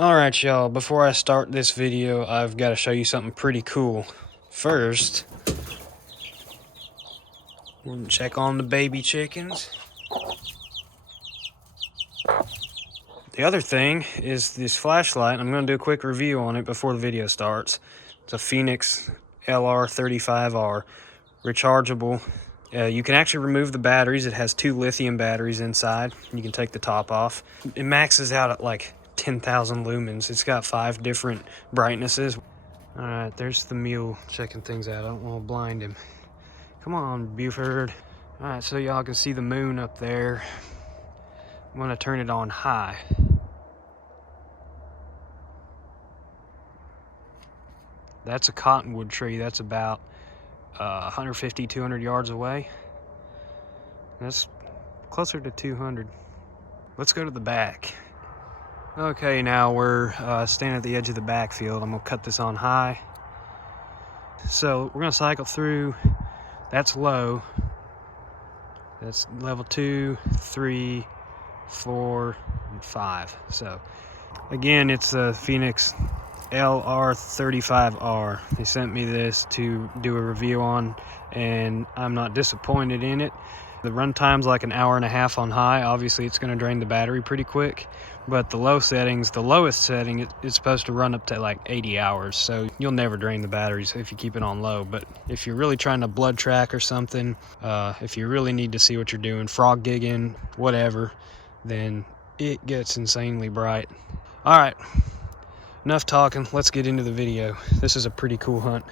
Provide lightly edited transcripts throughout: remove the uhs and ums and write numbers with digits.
Alright y'all, before I start this video, I've got to show you something pretty cool. First, we'll check on the baby chickens. The other thing is this flashlight. I'm going to do a quick review on it before the video starts. It's a Phoenix LR35R, rechargeable. You can actually remove the batteries. It has 2 lithium batteries inside. You can take the top off. It maxes out at like 10,000 lumens. It's got 5 different brightnesses. Alright, there's the mule checking things out. I don't want to blind him. Come on, Buford. Alright, so y'all can see the moon up there. I'm going to turn it on high. That's a cottonwood tree. That's about 150, 200 yards away. That's closer to 200. Let's go to the back. Okay, now we're standing at the edge of the backfield. I'm gonna cut this on high. So we're gonna cycle through. That's low. That's level 2, 3, 4, and 5. So again, it's a Phoenix LR35R. They sent me this to do a review on, and I'm not disappointed in it. The run time's like an hour and a half on high. Obviously it's going to drain the battery pretty quick, but the low settings, the lowest setting, it's supposed to run up to like 80 hours, so you'll never drain the batteries if you keep it on low. But if you're really trying to blood track or something, if you really need to see what you're doing, frog gigging, whatever, then it gets insanely bright. All right, enough talking, let's get into the video. This is a pretty cool hunt.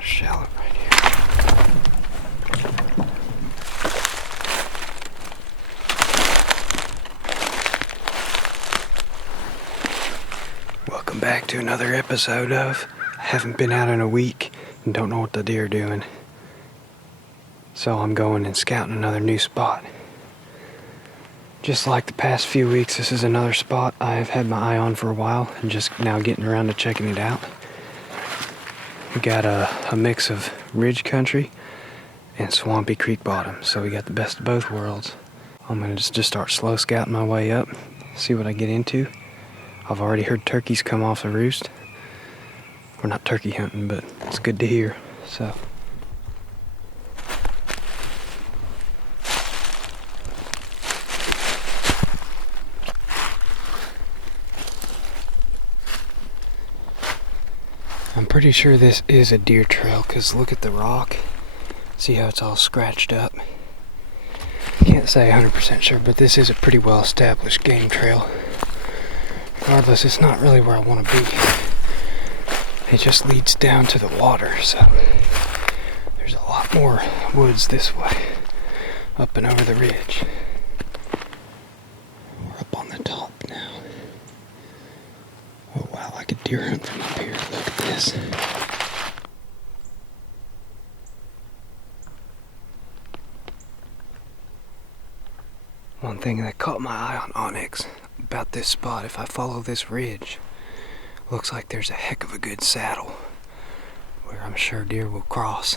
Shallow right here. Welcome back to another episode of haven't been out in a week and don't know what the deer are doing. So I'm going and scouting another new spot. Just like the past few weeks, this is another spot I've had my eye on for a while and just now getting around to checking it out. We got a mix of ridge country and swampy creek bottom, so we got the best of both worlds. I'm gonna just start slow scouting my way up, see what I get into. I've already heard turkeys come off the roost. We're not turkey hunting, but it's good to hear. So I'm pretty sure this is a deer trail, because look at the rock. See how it's all scratched up? Can't say 100% sure, but this is a pretty well established game trail. Regardless, it's not really where I want to be. It just leads down to the water, so there's a lot more woods this way, up and over the ridge. We're up on the top now. Oh wow, I could deer hunt from up here. Look at this. One thing that caught my eye on Onyx about this spot, if I follow this ridge, looks like there's a heck of a good saddle where I'm sure deer will cross.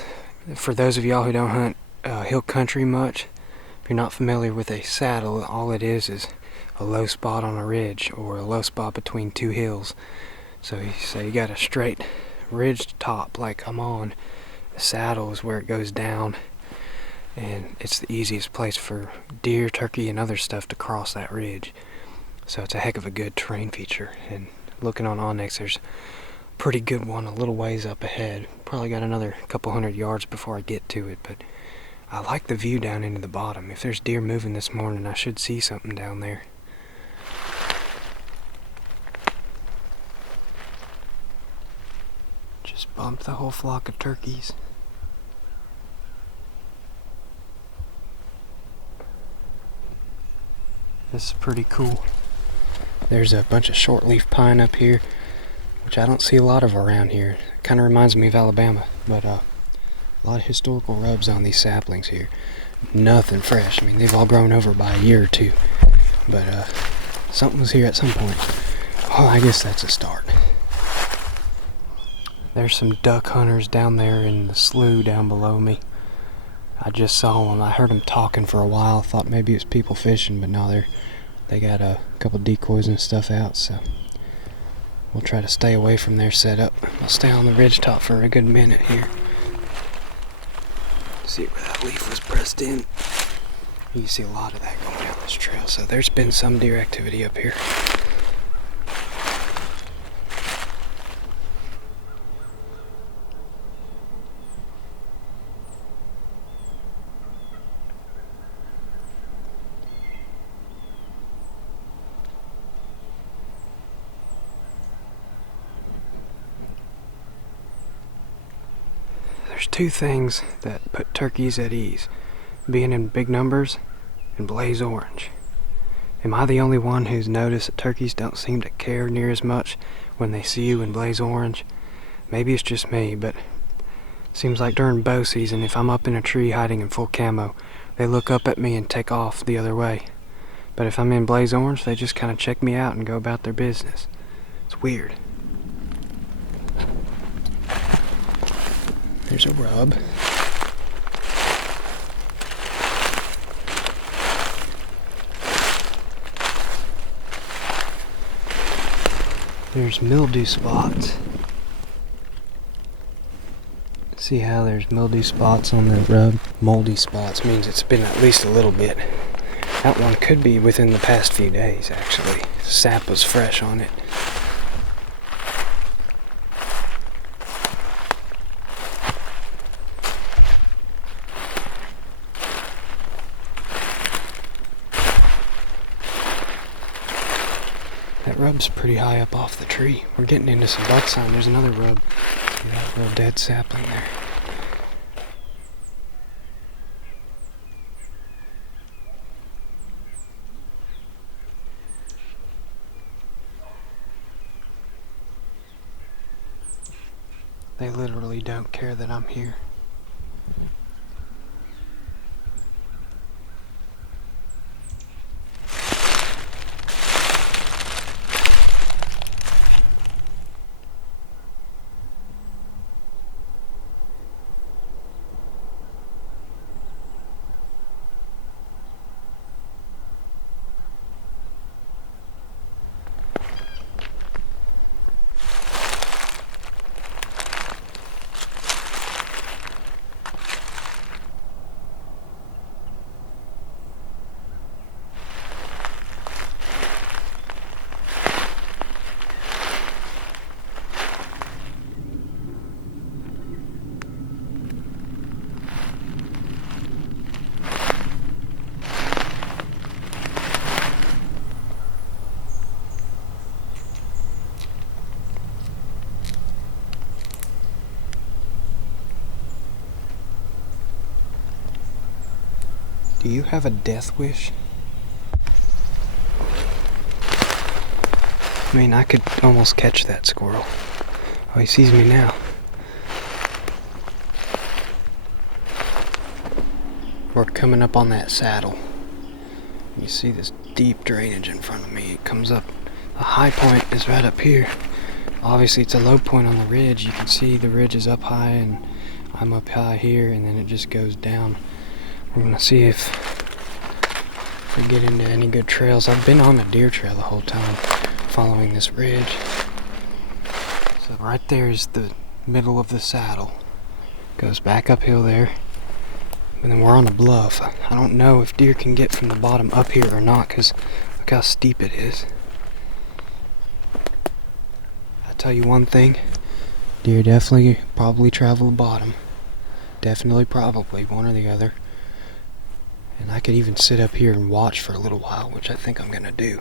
For those of y'all who don't hunt hill country much, if you're not familiar with a saddle, all it is a low spot on a ridge or a low spot between two hills. So you say you got a straight ridged top like I'm on. The saddle is where it goes down, and it's the easiest place for deer, turkey, and other stuff to cross that ridge. So it's a heck of a good terrain feature. And looking on Onyx, there's a pretty good one a little ways up ahead. Probably got another couple hundred yards before I get to it, but I like the view down into the bottom. If there's deer moving this morning, I should see something down there. Just bumped the whole flock of turkeys. This is pretty cool. There's a bunch of short leaf pine up here. which I don't see a lot of around here. It kind of reminds me of Alabama, but a lot of historical rubs on these saplings here. Nothing fresh. I mean, they've all grown over by a year or two, but something was here at some point. Oh, I guess that's a start. There's some duck hunters down there in the slough down below me. I just saw them. I heard them talking for a while. I thought maybe it was people fishing, but no, they got a couple decoys and stuff out, so we'll try to stay away from their setup. I'll stay on the ridgetop for a good minute here. See where that leaf was pressed in. You can see a lot of that going down this trail, so there's been some deer activity up here. There's two things that put turkeys at ease: being in big numbers and blaze orange. Am I the only one who's noticed that turkeys don't seem to care near as much when they see you in blaze orange? Maybe it's just me, but seems like during bow season, if I'm up in a tree hiding in full camo, they look up at me and take off the other way. But if I'm in blaze orange, they just kind of check me out and go about their business. It's weird. There's a rub. There's mildew spots. See how there's mildew spots on the rub? Moldy spots means it's been at least a little bit. That one could be within the past few days, actually. The sap was fresh on it. That rub's pretty high up off the tree. We're getting into some buck sign. There's another rub. See that little dead sapling there. They literally don't care that I'm here. Do you have a death wish? I mean, I could almost catch that squirrel. Oh, he sees me now. We're coming up on that saddle. You see this deep drainage in front of me. It comes up. The high point is right up here. Obviously, it's a low point on the ridge. You can see the ridge is up high, and I'm up high here, and then it just goes down. We're gonna see if we get into any good trails. I've been on a deer trail the whole time, following this ridge. So right there is the middle of the saddle. Goes back uphill there. And then we're on a bluff. I don't know if deer can get from the bottom up here or not, because look how steep it is. I'll tell you one thing. Deer definitely probably travel the bottom. Definitely probably, one or the other. And I could even sit up here and watch for a little while, which I think I'm gonna do.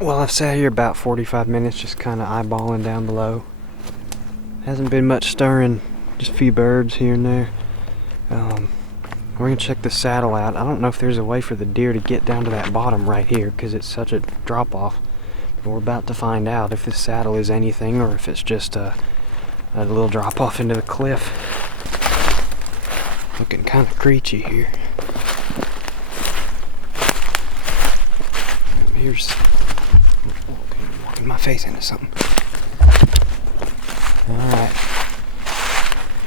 Well, I've sat here about 45 minutes just kind of eyeballing down below. Hasn't been much stirring, just a few birds here and there. We're gonna check the saddle out. I don't know if there's a way for the deer to get down to that bottom right here because it's such a drop off. But we're about to find out if this saddle is anything or if it's just a little drop off into the cliff. Looking kind of creechy here. Here's walking my face into something. Alright.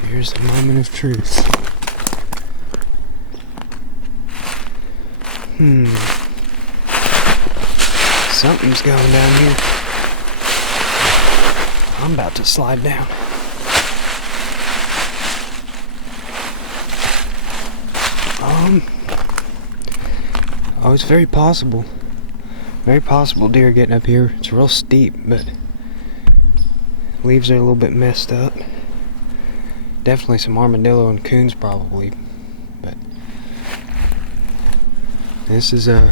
Here's the moment of truth. Something's going down here. I'm about to slide down. Oh, it's very possible. Very possible deer getting up here. It's real steep, but leaves are a little bit messed up. Definitely some armadillo and coons probably, but this is oh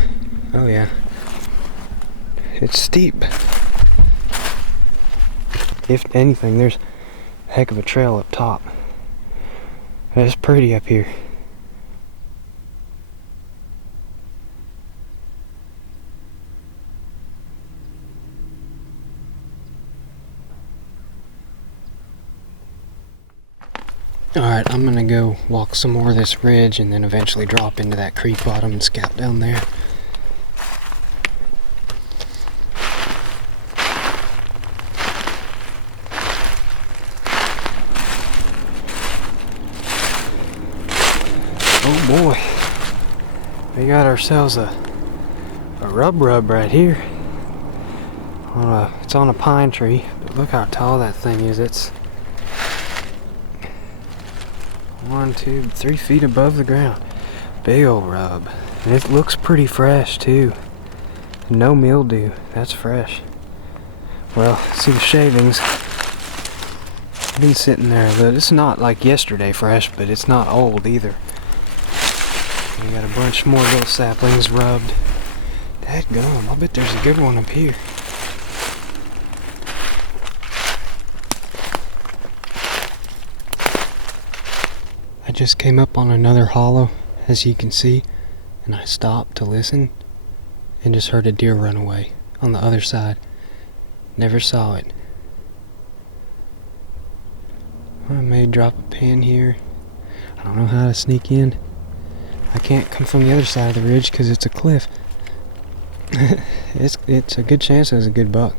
yeah, it's steep. If anything, there's a heck of a trail up top. It's pretty up here. Alright, I'm gonna go walk some more of this ridge and then eventually drop into that creek bottom and scout down there. Oh boy, we got ourselves a rub right here. It's on a pine tree, but look how tall that thing is. It's 1, 2, 3 feet above the ground. Big old rub. And it looks pretty fresh too. No mildew. That's fresh. Well, see the shavings. Been sitting there, but it's not like yesterday fresh, but it's not old either. We got a bunch more little saplings rubbed. Dadgum, I bet there's a good one up here. I just came up on another hollow, as you can see, and I stopped to listen and just heard a deer run away on the other side. Never saw it. I may drop a pin here. I don't know how to sneak in. I can't come from the other side of the ridge because it's a cliff. It's a good chance there's a good buck.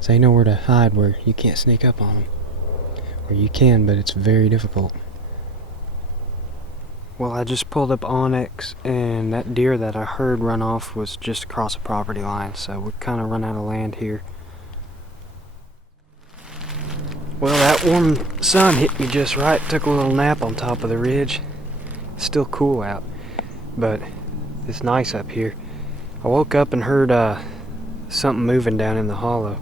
So you know where to hide where you can't sneak up on them. Or you can, but it's very difficult. Well, I just pulled up Onyx, and that deer that I heard run off was just across the property line, so we kind of run out of land here. Well, that warm sun hit me just right. Took a little nap on top of the ridge. It's still cool out, but it's nice up here. I woke up and heard something moving down in the hollow,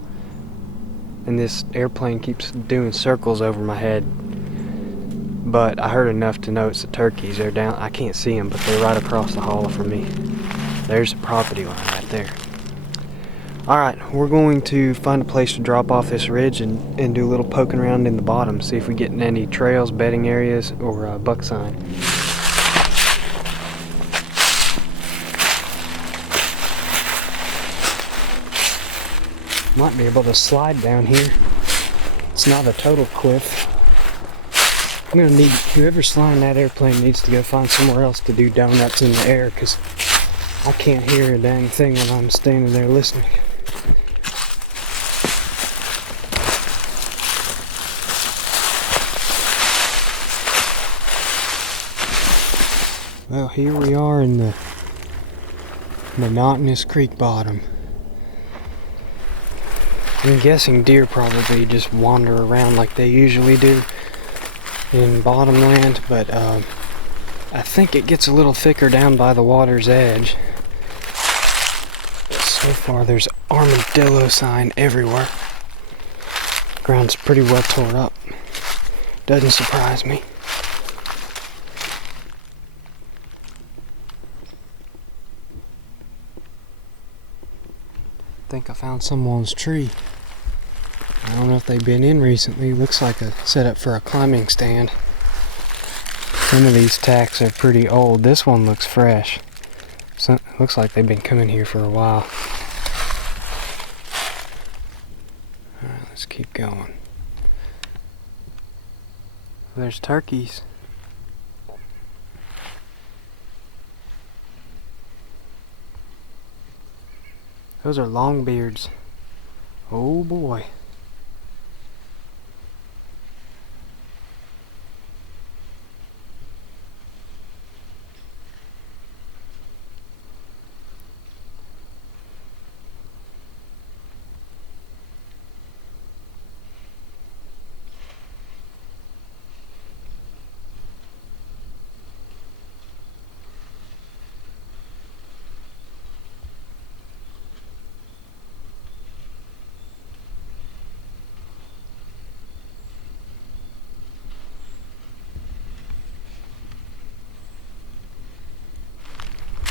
and this airplane keeps doing circles over my head. But I heard enough to know it's the turkeys. They're down. I can't see them, but they're right across the hollow from me. There's the property line right there. Alright, we're going to find a place to drop off this ridge and do a little poking around in the bottom, see if we get in any trails, bedding areas, or buck sign. Might be able to slide down here. It's not a total cliff. I'm gonna need, whoever's flying that airplane needs to go find somewhere else to do donuts in the air, because I can't hear a dang thing when I'm standing there listening. Well, here we are in the monotonous creek bottom. I'm guessing deer probably just wander around like they usually do in bottomland, but I think it gets a little thicker down by the water's edge. So far there's armadillo sign everywhere. Ground's pretty well torn up. Doesn't surprise me. think I found someone's tree. I don't know if they've been in recently. Looks like a setup for a climbing stand. Some of these tacks are pretty old. This one looks fresh. So it looks like they've been coming here for a while. Alright, let's keep going. There's turkeys. Those are longbeards. Oh boy.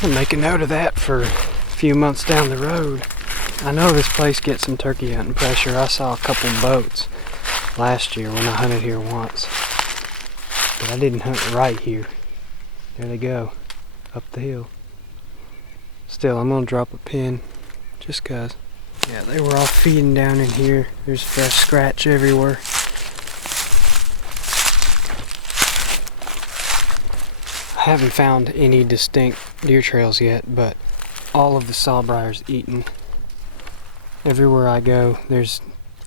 I'll make a note of that for a few months down the road. I know this place gets some turkey hunting pressure. I saw a couple boats last year when I hunted here once. But I didn't hunt right here. There they go, up the hill. Still, I'm gonna drop a pin, just cause. Yeah, they were all feeding down in here. There's fresh scratch everywhere. I haven't found any distinct deer trails yet, but all of the sawbrier's eaten. Everywhere I go,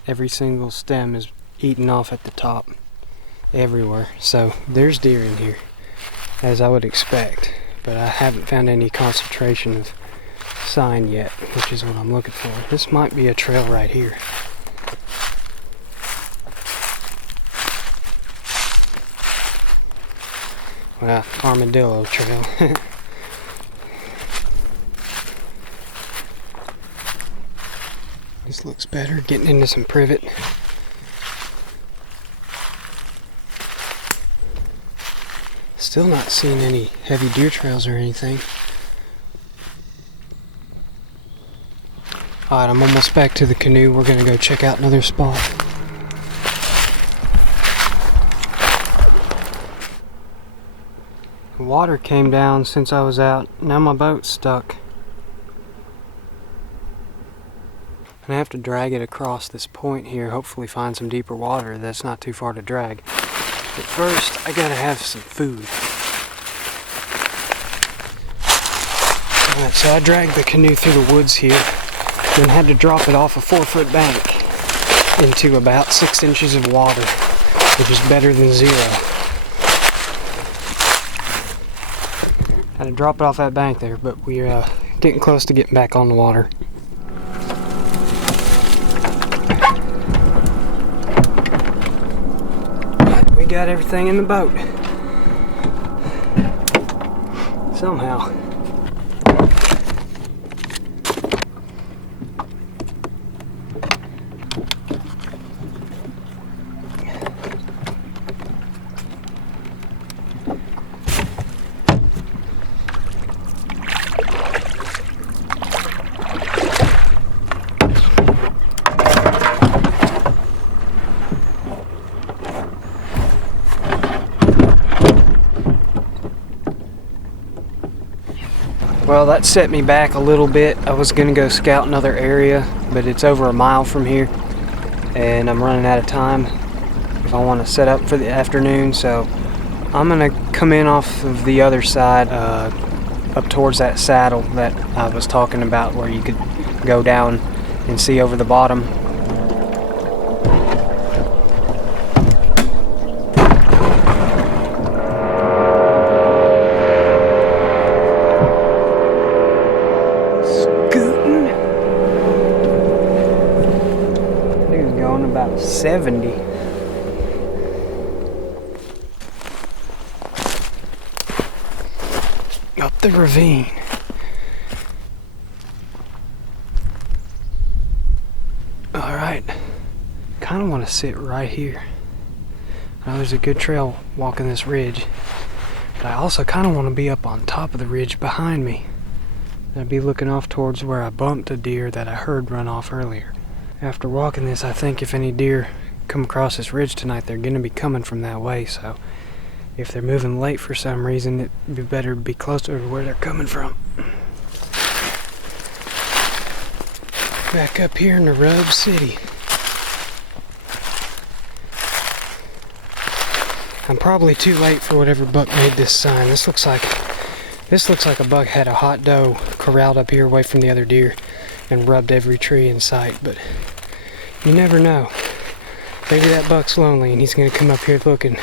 every single stem is eaten off at the top. Everywhere. So there's deer in here, as I would expect. But I haven't found any concentration of sign yet, which is what I'm looking for. This might be a trail right here. Well, armadillo trail. This looks better, getting into some privet. Still not seeing any heavy deer trails or anything. Alright, I'm almost back to the canoe. We're gonna go check out another spot. The water came down since I was out. Now my boat's stuck. And I have to drag it across this point here, hopefully find some deeper water that's not too far to drag. But first, I gotta have some food. Alright, so I dragged the canoe through the woods here, then had to drop it off a 4-foot bank into about 6 inches of water, which is better than 0. Had to drop it off that bank there, but we're getting close to getting back on the water. But we got everything in the boat. Somehow. Well, that set me back a little bit. I was gonna go scout another area, but it's over a mile from here, and I'm running out of time if I want to set up for the afternoon. So I'm gonna come in off of the other side, up towards that saddle that I was talking about, where you could go down and see over the bottom. About 70. Up the ravine. Alright, kind of want to sit right here. I know there's a good trail walking this ridge, but I also kind of want to be up on top of the ridge behind me. I'd be looking off towards where I bumped a deer that I heard run off earlier. After walking this, I think if any deer come across this ridge tonight, they're going to be coming from that way, so if they're moving late for some reason, it'd be better to be closer to where they're coming from. Back up here in the Rub City. I'm probably too late for whatever buck made this sign. This looks like a buck had a hot doe corralled up here away from the other deer and rubbed every tree in sight, but you never know. Maybe that buck's lonely and he's gonna come up here looking.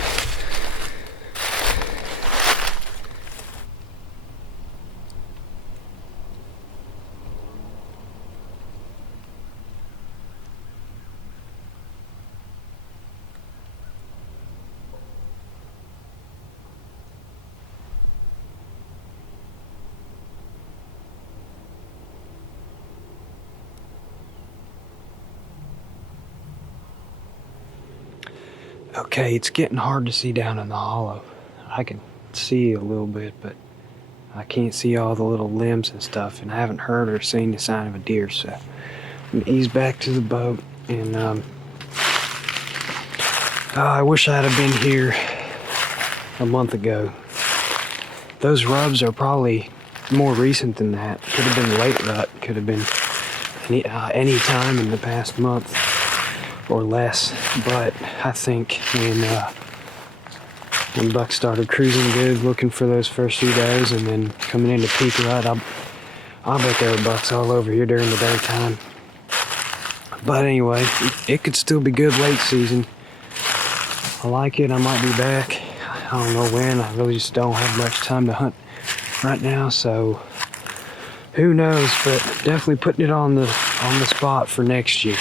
Okay, it's getting hard to see down in the hollow. I can see a little bit, but I can't see all the little limbs and stuff, and I haven't heard or seen the sign of a deer, so I'm gonna ease back to the boat, and I wish I'd have been here a month ago. Those rubs are probably more recent than that. Could have been late rut, could have been any time in the past month or less, but I think when bucks started cruising good, looking for those first few days, and then coming into peak rut, I'll bet there were bucks all over here during the daytime. But anyway, it could still be good late season. I like it. I might be back. I don't know when. I really just don't have much time to hunt right now, so who knows? But definitely putting it on the spot for next year.